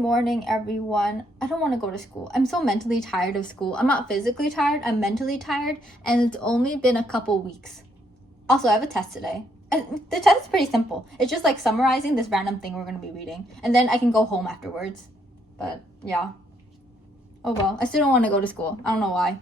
morning, everyone. I don't want to go to school. I'm so mentally tired of school. I'm not physically tired, I'm mentally tired, and it's only been a couple weeks. Also, I have a test today. And the test is pretty simple. It's just like summarizing this random thing we're going to be reading. And then I can go home afterwards. But yeah. Oh well, I still don't want to go to school. I don't know why.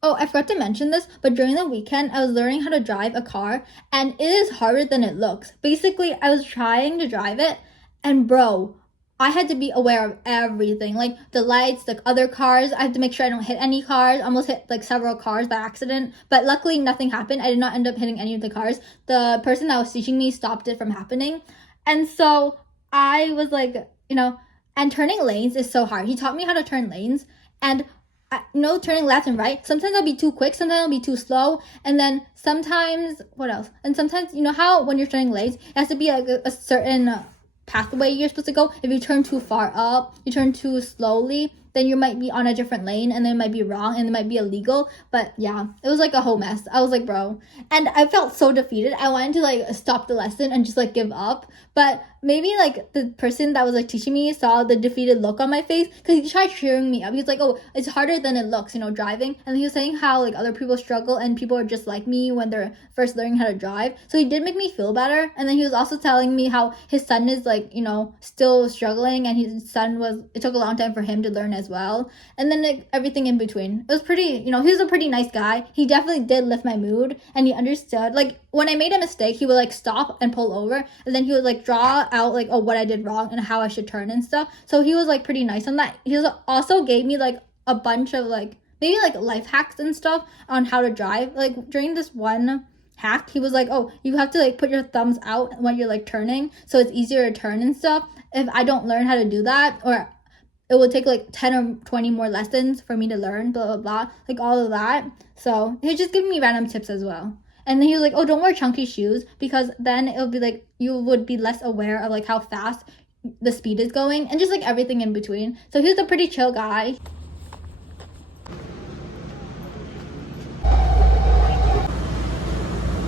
Oh, I forgot to mention this, but during the weekend, I was learning how to drive a car, and it is harder than it looks. Basically, I was trying to drive it, and bro, I had to be aware of everything, like the lights, the other cars. I had to make sure I don't hit any cars. I almost hit like several cars by accident, but luckily nothing happened. I did not end up hitting any of the cars. The person that was teaching me stopped it from happening, and so I was like, and turning lanes is so hard. He taught me how to turn lanes, and turning left and right. Sometimes I'll be too quick, sometimes I'll be too slow, and then sometimes what else? And sometimes how when you're turning lanes, it has to be like a certain pathway you're supposed to go. If you turn too far up, you turn too slowly, then you might be on a different lane, and then it might be wrong, and it might be illegal. But yeah, it was like a whole mess. I was like, bro, and I felt so defeated. I wanted to like stop the lesson and just like give up, but maybe like the person that was like teaching me saw the defeated look on my face, because he tried cheering me up. He was like, oh, it's harder than it looks, driving. And he was saying how like other people struggle and people are just like me when they're first learning how to drive. So he did make me feel better. And then he was also telling me how his son is like, still struggling, and his son it took a long time for him to learn as well. And then like, everything in between. It was pretty, he was a pretty nice guy. He definitely did lift my mood, and he understood. Like when I made a mistake, he would like stop and pull over, and then he would like draw out like, oh, what I did wrong and how I should turn and stuff. So he was like pretty nice on that. He also gave me like a bunch of like maybe like life hacks and stuff on how to drive. Like during this one hack, he was like, oh, you have to like put your thumbs out when you're like turning, so it's easier to turn and stuff. If I don't learn how to do that, or it would take like 10 or 20 more lessons for me to learn, blah blah blah, like all of that. So he was just giving me random tips as well. And then he was like, oh, don't wear chunky shoes, because then it'll be like you would be less aware of like how fast the speed is going, and just like everything in between. So he was a pretty chill guy.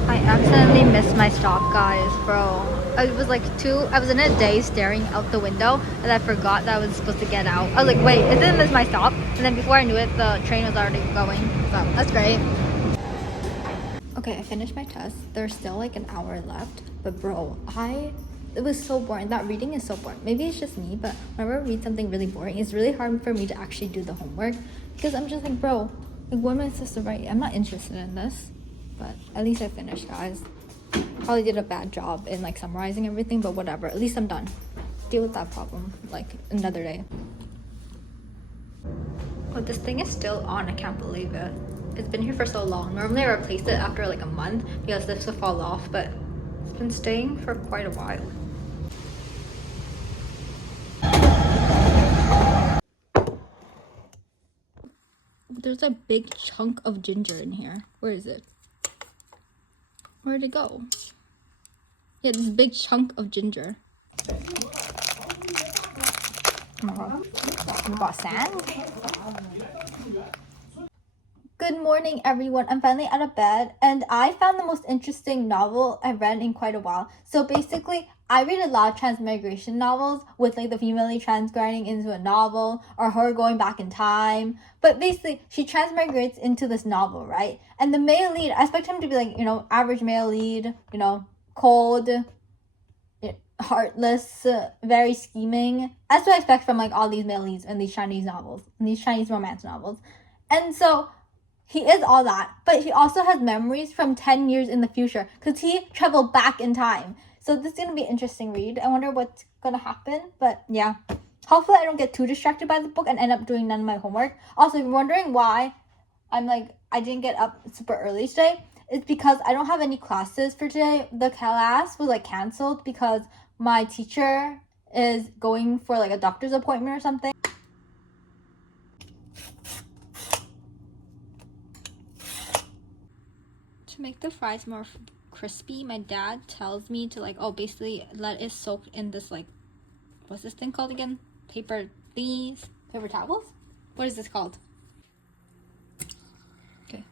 I accidentally missed my stop, guys, bro. I was in a daze staring out the window, and I forgot that I was supposed to get out. I was like, wait, isn't this my stop? And then before I knew it, the train was already going. So that's great. Okay, I finished my test. There's still like an hour left, but bro, it was so boring. That reading is so boring. Maybe it's just me, but whenever I read something really boring, it's really hard for me to actually do the homework, because I'm just like, bro, like what am I supposed to write? I'm not interested in this. But at least I finished, guys. Probably did a bad job in like summarizing everything, but whatever. At least I'm done. Deal with that problem like another day. Oh, this thing is still on. I can't believe it. It's been here for so long. Normally I replace it after like a month because this will fall off, but it's been staying for quite a while. There's a big chunk of ginger in here. Where is it? Where'd it go? Yeah, this big chunk of ginger. We got sand. Good morning, everyone. I'm finally out of bed, and I found the most interesting novel I've read in quite a while. So basically, I read a lot of transmigration novels with like the female lead transgrading into a novel, or her going back in time. But basically, she transmigrates into this novel, right? And the male lead, I expect him to be like, average male lead, cold, heartless, very scheming. That's what I expect from like all these male leads in these Chinese novels, in these Chinese romance novels. And so he is all that, but he also has memories from 10 years in the future, because he traveled back in time. So this is going to be an interesting read. I wonder what's going to happen, but yeah. Hopefully I don't get too distracted by the book and end up doing none of my homework. Also, if you're wondering why I didn't get up super early today, it's because I don't have any classes for today. The class was like canceled because my teacher is going for like a doctor's appointment or something. To make the fries more crispy, my dad tells me to basically let it soak in this what's this thing called again? Paper towels? What is this called? Okay.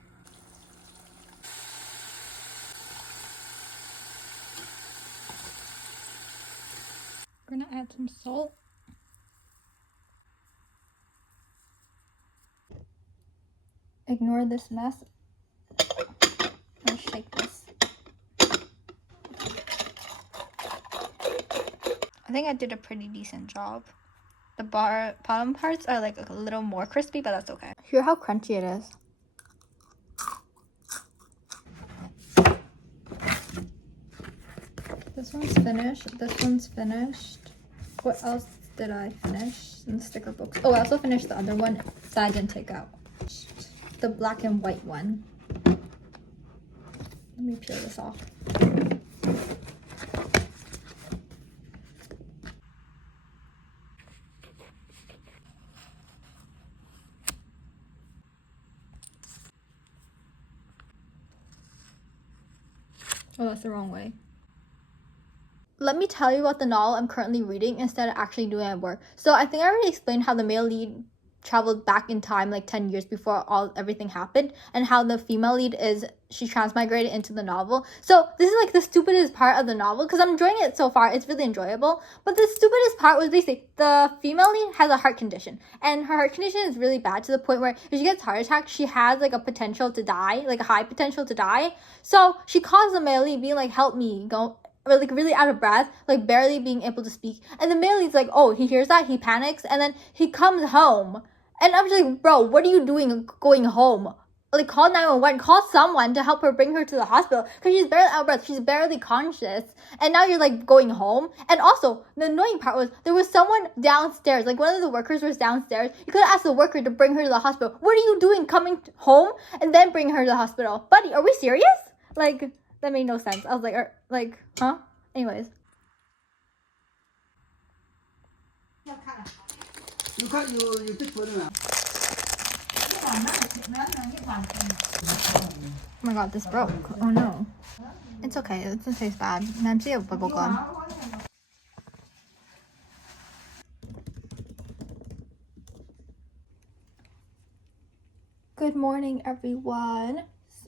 We're gonna add some salt. Ignore this mess. Let's shake this. I think I did a pretty decent job. The bottom parts are like a little more crispy, but that's okay. Hear how crunchy it is. This one's finished. This one's finished. What else did I finish in the sticker books? Oh, I also finished the other one that I didn't take out. The black and white one. Let me peel this off. Oh, that's the wrong way. Let me tell you about the novel I'm currently reading instead of actually doing my work. So I think I already explained how the male lead traveled back in time like 10 years before everything happened, and how the female lead she transmigrated into the novel. So this is like the stupidest part of the novel because I'm enjoying it so far. It's really enjoyable. But the stupidest part was basically the female lead has a heart condition, and her heart condition is really bad to the point where if she gets heart attack, she has like a potential to die, like a high potential to die. So she calls the male lead being like, help me, go, like really out of breath, like barely being able to speak. And the male lead's like, oh, he hears that, he panics, and then he comes home. And I'm just like, bro, what are you doing going home? Like, call 911, call someone to help her bring her to the hospital, because she's barely out of breath, she's barely conscious, and now you're like going home. And also, the annoying part was there was someone downstairs, like one of the workers was downstairs. You could have asked the worker to bring her to the hospital. What are you doing coming home and then bring her to the hospital? Buddy, are we serious? Like, that made no sense. I was like, huh? Anyways. You thích cuốn nào? Oh my god, this broke. Oh no. It's okay, it doesn't taste bad. Nancy have bubble gum. Good morning, everyone.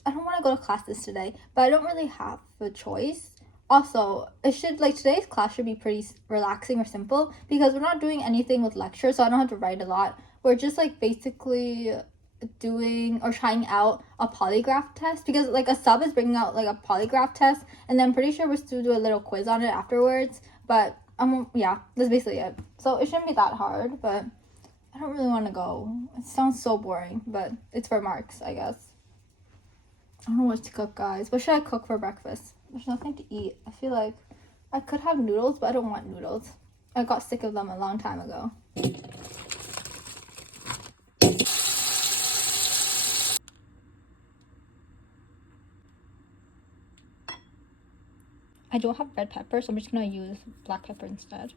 I don't want to go to classes today, but I don't really have a choice. Also, today's class should be pretty relaxing or simple because we're not doing anything with lecture, so I don't have to write a lot. We're just like basically doing or trying out a polygraph test, because like a sub is bringing out like a polygraph test, and then I'm pretty sure we're still do a little quiz on it afterwards. But yeah, that's basically it. So it shouldn't be that hard, but I don't really want to go. It sounds so boring, but it's for marks, I guess. I don't know what to cook, guys. What should I cook for breakfast? There's nothing to eat. I feel like I could have noodles, but I don't want noodles. I got sick of them a long time ago. I don't have red pepper, so I'm just gonna use black pepper instead.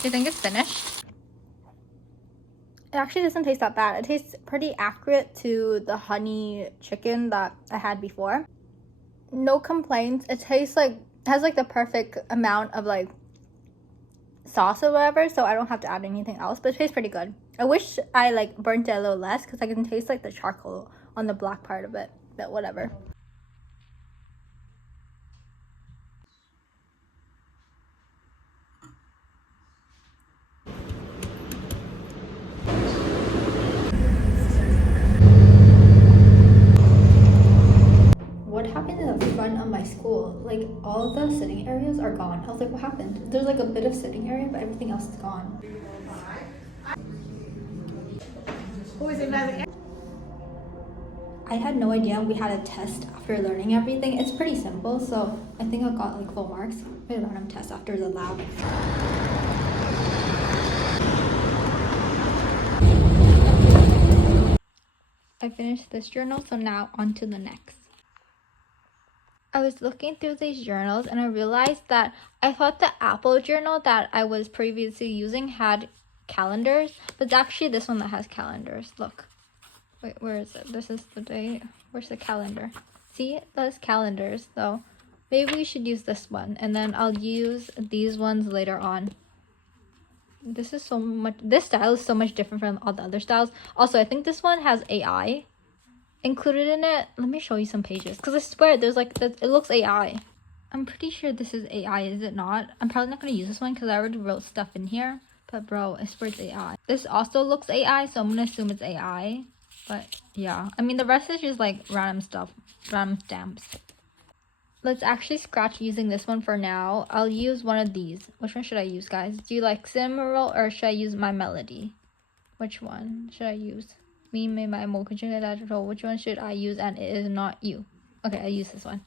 Do you think it's finished? It actually doesn't taste that bad. It tastes pretty accurate to the honey chicken that I had before. No complaints. It tastes like, it has like the perfect amount of like sauce or whatever, so I don't have to add anything else, but it tastes pretty good. I wish I like burnt it a little less because I can taste like the charcoal on the black part of it, but whatever. What happened in the front of my school? Like, all the sitting areas are gone. I was like, what happened? There's like a bit of sitting area, but everything else is gone. I had no idea we had a test after learning everything. It's pretty simple, so I think I got like full marks. We had a random test after the lab. I finished this journal, so now on to the next. I was looking through these journals and I realized that I thought the Apple journal that I was previously using had calendars, but it's actually this one that has calendars. Look. Wait, where is it? This is the date. Where's the calendar? See, it does calendars, though. Maybe we should use this one, and then I'll use these ones later on. This style is so much different from all the other styles. Also, I think this one has AI included in it. Let me show you some pages, because I swear there's like, it looks AI. I'm pretty sure this is AI, is it not? I'm probably not going to use this one because I already wrote stuff in here. But bro, I swear it's AI. This also looks AI, so I'm going to assume it's AI. But yeah, I mean the rest is just like random stuff, random stamps. Let's actually scratch using this one for now. I'll use one of these. Which one should I use, guys? Do you like Cinnamoroll or should I use My Melody? Which one should I use? Me, my which one should I use and it is not you? Okay, I use this one.